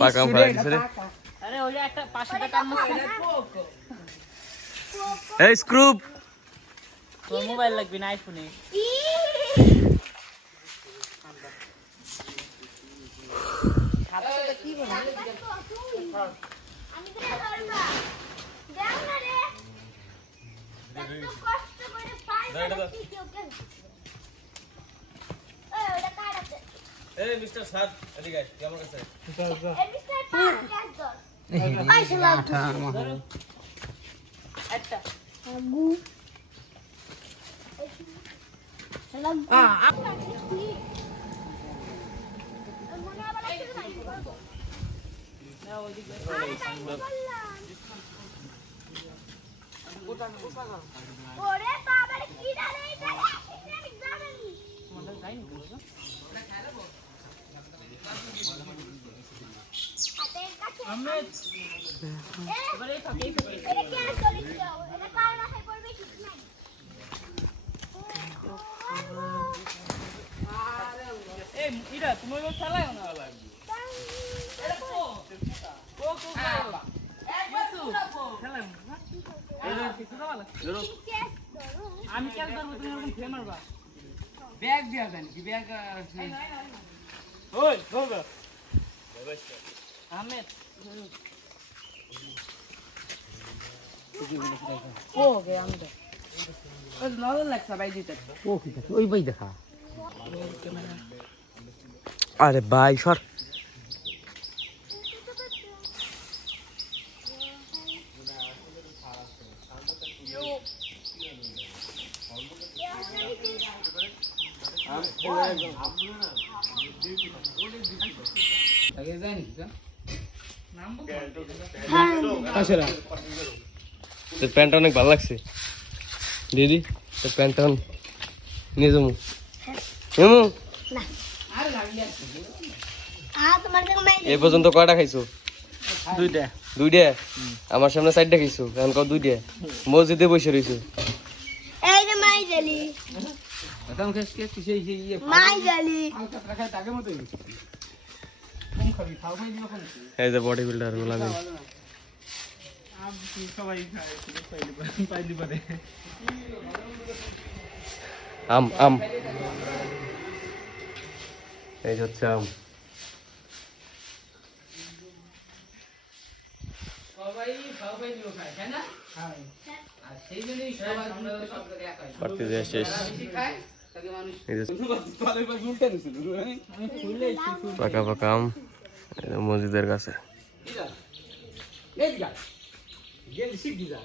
পাকাম ফাইছে রে আরে ওই একটা 500 টাকা এই স্ক্রুপ তোর মোবাইল লাগবে না আইফোনে কি বলে আমি তো ধরবা দেখ না রে এত কষ্ট করে পাই কি কেউ ওটা কার আছে এই মিস্টার সাদ এদিকে আয় কেমন আছে এই মিস্টার পার ক্যাশ দর পয়সা লাগবে একটা আগু সালাম মনে আবার লাগছে না না ওইদিকে আরে টাইম বললাম ওরে বাবা রে কি রে এটা আমি জানি আমাদের যাইনি তো হাতের কাছে আহমেদ এবারে থাকে এটা কি আর করিস এটা কার মাথায় পড়বে ঠিক নাই এই ইরা তুমি ওই চালাও না এটা কো খেলাম আমি কেন ধরবো তুমি এরকম ফেলে মারবা ব্যাগ দিয়া দেন কি ব্যাগ ওই ধরবে আহমেদ ও গে আমরা ওই নজর লাগছে ভাই দিতে ও কি ওই ভাই দেখা আরে ভাই সর আগে যাই নি তোর প্যান্টটা অনেক ভালো লাগছে দিদি তোর প্যান্টটা নিয়ে যাবো তোমার কাছে মাই এই পর্যন্ত কয়টা খাইছো দুইটা দুইটা আমার সামনে চারটা খাইছো এখন কও দুইটা মসজিদে বসে রইছো এই যে মাই জালি এখন কেস কেস সেই সেই ইয়ে মাই জালি হালকা রাখা তাকে মতই কম খাবি খাও ভাই দিও কোন এই যে বডি বিল্ডার গুলা নেই সবাই খায় পাইলি পারে আম আম এই যে হচ্ছে আম সবাই খাও ভাই দিও খায় তাই না হ্যাঁ আর সেই জন্যই সবাই আমরা সব করে এক হয় পার্টি দিয়ে শেষ বেশি খায় তাকে মানুষ এই যে তলে পাশ উল্টে দিছিল আমি খুললে পাকা পাকা আম এই যে মসজিদের কাছে এই যা গেল শিখ যা